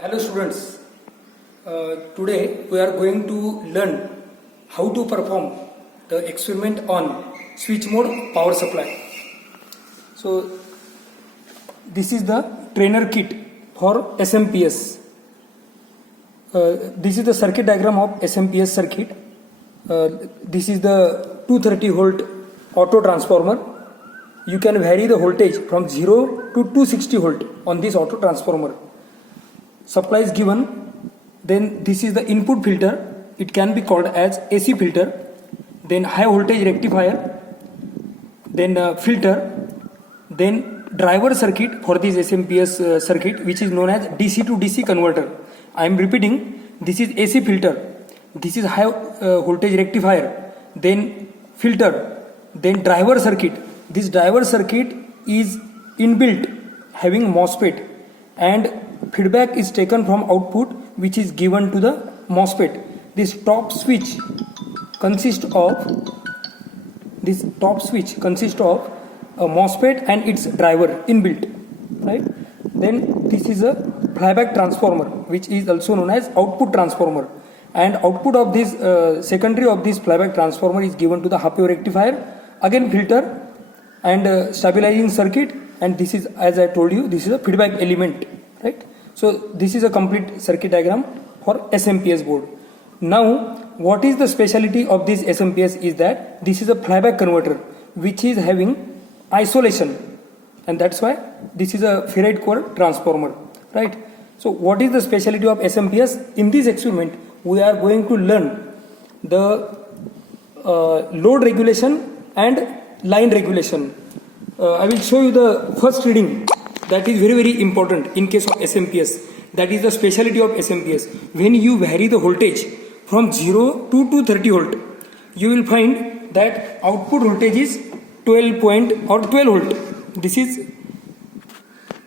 Hello students, today we are going to learn how to perform the experiment on switch mode power supply. So this is the trainer kit for SMPS. This is the circuit diagram of SMPS circuit. This is the 230 volt auto transformer. You can vary the voltage from 0 to 260 volt on this auto transformer. Supply is given, then this is the input filter. It can be called as AC filter, then high voltage rectifier, then filter, then driver circuit for this SMPS circuit, which is known as DC to DC converter. I am repeating, this is AC filter, this is high voltage rectifier, then filter, then driver circuit. This driver circuit is inbuilt having MOSFET, and feedback is taken from output which is given to the MOSFET. This top switch consists of a MOSFET and its driver inbuilt, right? Then this is a flyback transformer, which is also known as output transformer, and output of this secondary of this flyback transformer is given to the half wave rectifier, again filter and stabilizing circuit, and this is, as I told you, this is a feedback element, right? So this is a complete circuit diagram for SMPS board. Now what is the speciality of this SMPS is that this is a flyback converter which is having isolation, and that's why this is a ferrite core transformer, right? So what is the speciality of SMPS? In this experiment we are going to learn the load regulation and line regulation. I will show you the first reading. That is very important in case of SMPS. That is the speciality of SMPS. When you vary the voltage from 0 to 230 volt, you will find that output voltage is 12 volt. This is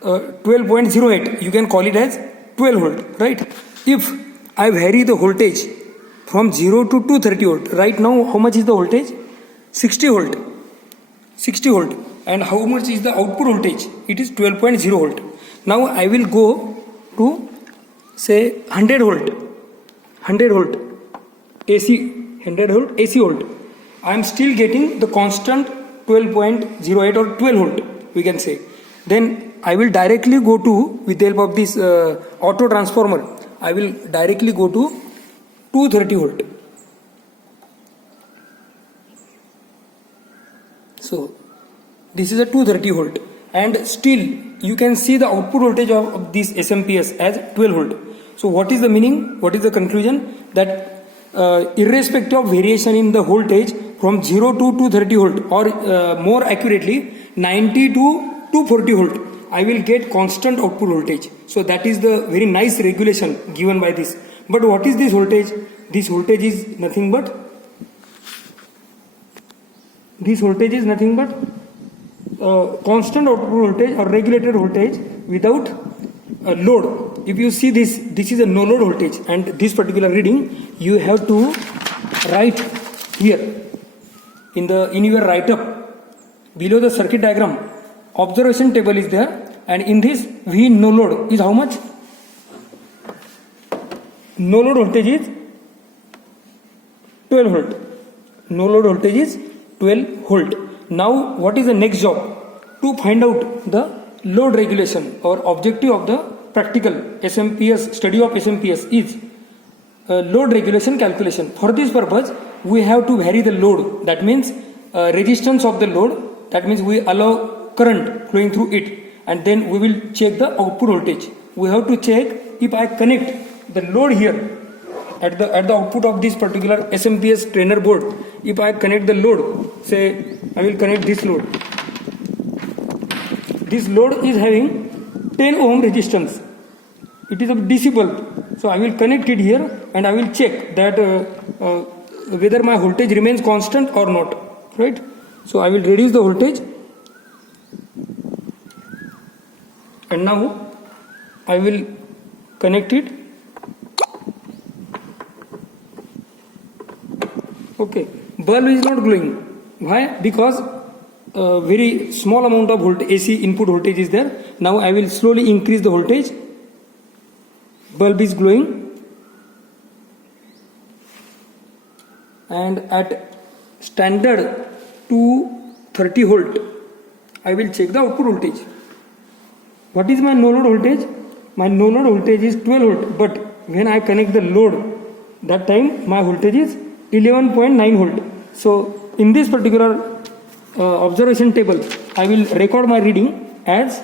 12.08. You can call it as 12 volt, right? If I vary the voltage from 0 to 230 volt, right now how much is the voltage? 60 volt. 60 volt. And how much is the output voltage? It is 12.0 volt. Now I will go to say 100 volt AC, 100 volt AC volt. I am still getting the constant 12.08 or 12 volt, we can say. Then I will directly go to, with the help of this auto transformer, I will directly go to 230 volt. So this is a 230 volt, and still you can see the output voltage of this SMPS as 12 volt. So what is the meaning? What is the conclusion? That irrespective of variation in the voltage from 0 to 230 volt, or more accurately 90 to 240 volt, I will get constant output voltage. So that is the very nice regulation given by this. But what is this voltage? This voltage is nothing but constant output voltage or regulated voltage without load. If you see this is a no load voltage, and this particular reading you have to write here in your write up below the circuit diagram. Observation table is there, and in this V no load is how much? No load voltage is 12 volt. No load voltage is 12 volt. Now what is the next job? To find out the load regulation, or objective of the practical SMPS study of SMPS is load regulation calculation. For this purpose we have to vary the load, that means resistance of the load, that means we allow current flowing through it, and then we will check the output voltage. We have to check if I connect the load here at the output of this particular SMPS trainer board. If I connect the load, say I will connect this load. This load is having 10 ohm resistance. It is a DC bulb. So I will connect it here, and I will check that whether my voltage remains constant or not, right? So I will reduce the voltage, and now I will connect it. Okay, bulb is not glowing. Why? Because very small amount of AC input voltage is there. Now I will slowly increase the voltage. bulb is glowing, and at standard 230 volt I will check the output voltage. What is my no load voltage? My no load voltage is 12 volt, but when I connect the load, that time my voltage is 11.9 volt. So in this particular observation table, I will record my reading as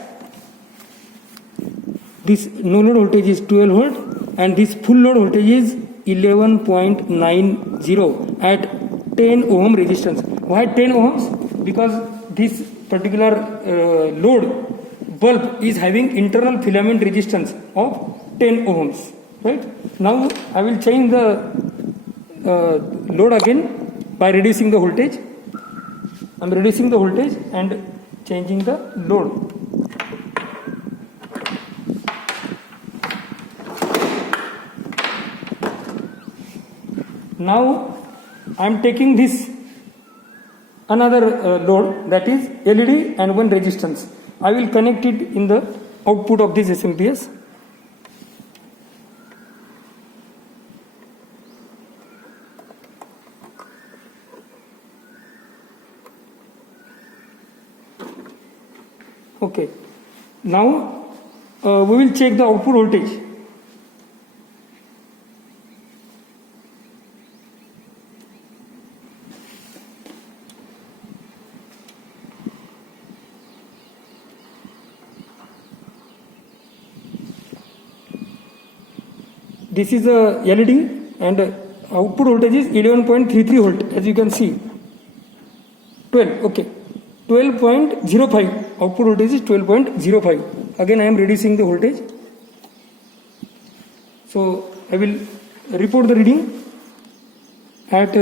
this no load voltage is 12 volt and this full load voltage is 11.90 at 10 ohm resistance. Why 10 ohms? Because this particular load bulb is having internal filament resistance of 10 ohms. Right? Now I will change the load again by reducing the voltage. I am reducing the voltage and changing the load. Now I am taking this another load, that is LED and one resistance. I will connect it in the output of this SMPS. Okay, now we will check the output voltage. This is a LED and output voltage is 11.33 volt, as you can see. 12, okay. 12.05, output voltage is 12.05. Again I am reducing the voltage. So I will report the reading. At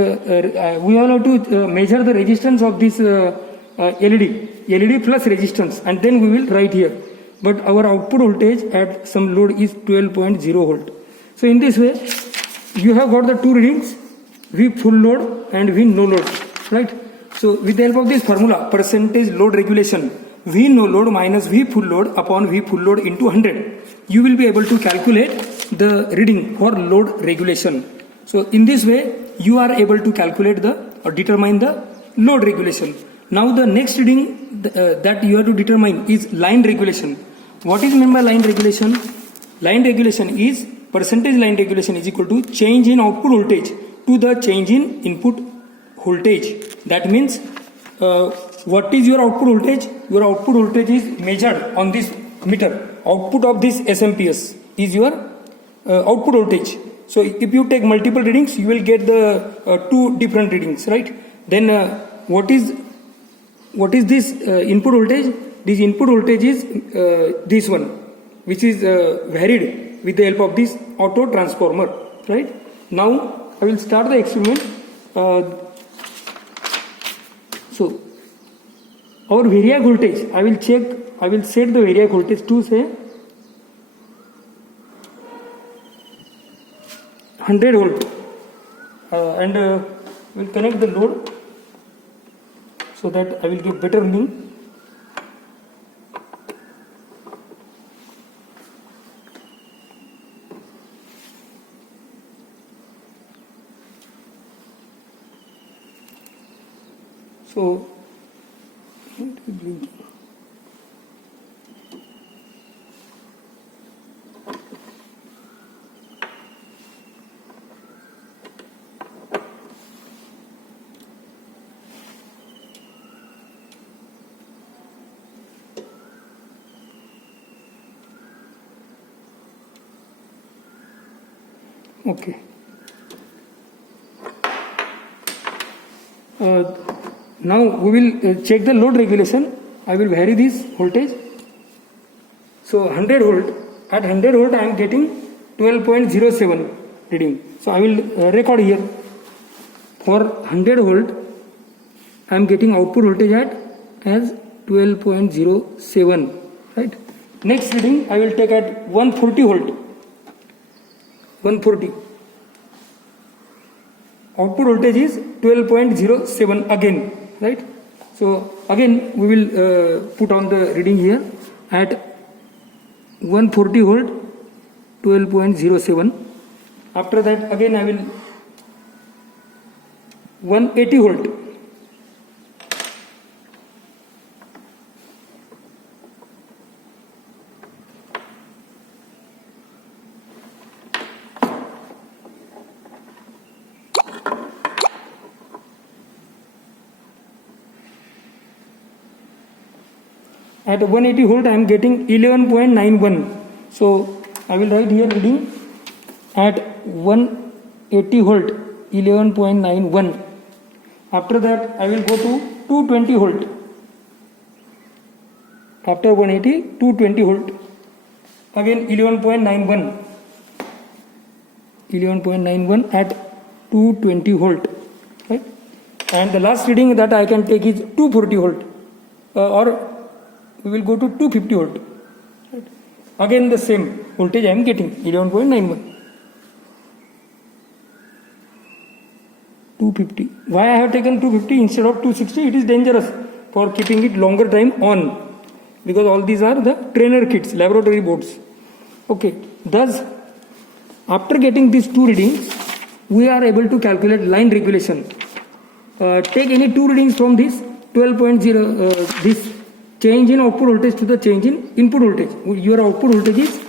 we all have to measure the resistance of this LED plus resistance, and then we will write here. But our output voltage at some load is 12.0 volt. So in this way, you have got the two readings, V full load and V no load, right? So with the help of this formula, percentage load regulation, V no load minus V full load upon V full load into 100, you will be able to calculate the reading for load regulation. So in this way, you are able to calculate or determine the load regulation. Now the next reading that you have to determine is line regulation. What is meant by line regulation? Line regulation is percentage line regulation is equal to change in output voltage to the change in input voltage. That means what is your output voltage? Your output voltage is measured on this meter. Output of this SMPS is your output voltage. So if you take multiple readings, you will get the two different readings, right? Then what is this input voltage? This input voltage is this one, which is varied with the help of this auto transformer, right? Now I will start the experiment. So our variac voltage, I will set the variac voltage to say 100 volt and will connect the load so that I will get better reading. So okay. Now we will check the load regulation. I will vary this voltage. So 100 volt, at 100 volt I am getting 12.07 reading. So I will record here. For 100 volt I am getting output voltage as 12.07, right? Next reading I will take at 140 volt. 140. Output voltage is 12.07 again, right? So again we will put on the reading here at 140 volt 12.07. After that again I will 180 volt. At 180 volt I am getting 11.91. So I will write here reading at 180 volt 11.91. After that I will go to 220 volt. After 180, 220 volt. Again 11.91. 11.91 at 220 volt. Right? And the last reading that I can take is 240 volt. Or we will go to 250 volt. Right? Again the same voltage I am getting 11.91. 250. Why I have taken 250 instead of 260? It is dangerous for keeping it longer time on, because all these are the trainer kits, laboratory boards. Okay. Thus, after getting these two readings, we are able to calculate line regulation. Take any two readings from this 12.0, this change in output voltage to the change in input voltage. Your output voltage is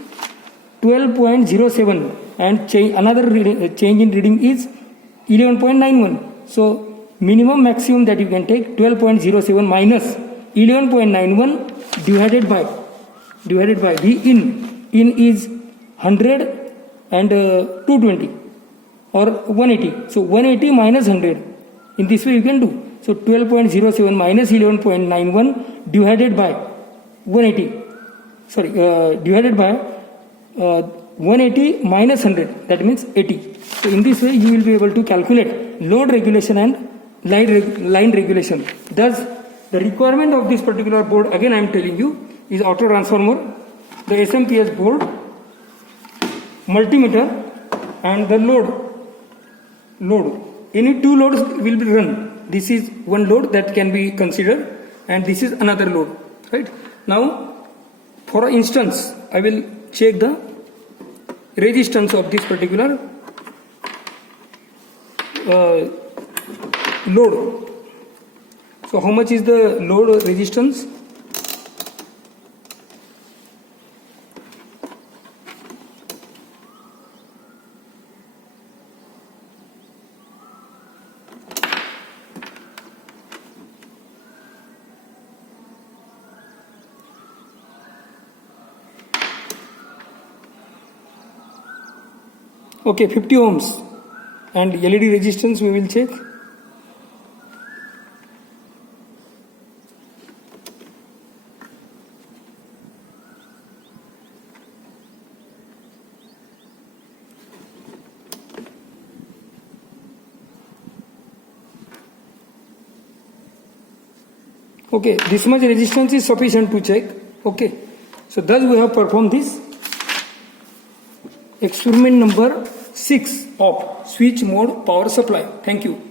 12.07 and another change in reading is 11.91. So minimum maximum that you can take 12.07 minus 11.91 divided by the in is 100 and 220 or 180. So 180 minus 100. In this way you can do. So 12.07 minus 11.91 divided by 180. Divided by 180 minus 100. That means 80. So in this way you will be able to calculate load regulation and line regulation. Thus the requirement of this particular board, again I am telling you, is auto transformer, the SMPS board, multimeter, and the load. Any two loads will be run. This is one load that can be considered and this is another load. Right? Now for instance I will check the resistance of this particular load. So how much is the load resistance? Okay, 50 ohms. And LED resistance we will check. Okay, this much resistance is sufficient to check. Okay, so thus we have performed this experiment number 6 of switch mode power supply. Thank you.